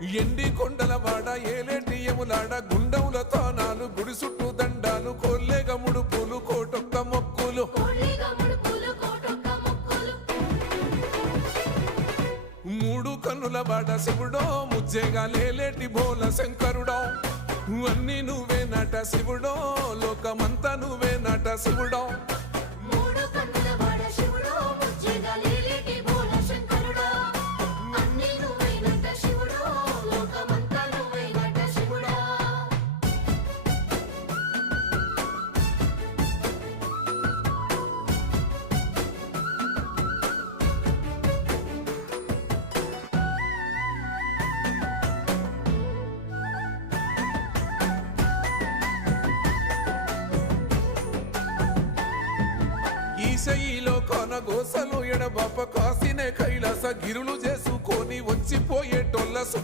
ఎండి కొండల వాడ ఏలేటియములాడ గుండముల తానాలు గుడి చుట్టూ దండాలు కొల్లేగ ముడుపులు కోటొక్క మొక్కులు మూడు కన్నుల వాడ శివుడో ముజ్జేగా లేలేటి బోల శంకరుడో అన్ని నువ్వే నట శివుడో లోకమంతా నువ్వే నట శివుడో ఈశయిలో కొనగోసలు ఎడబాప కాసినే కైలాస గిరులు చేసుకొని వచ్చిపోయేటోళ్ళ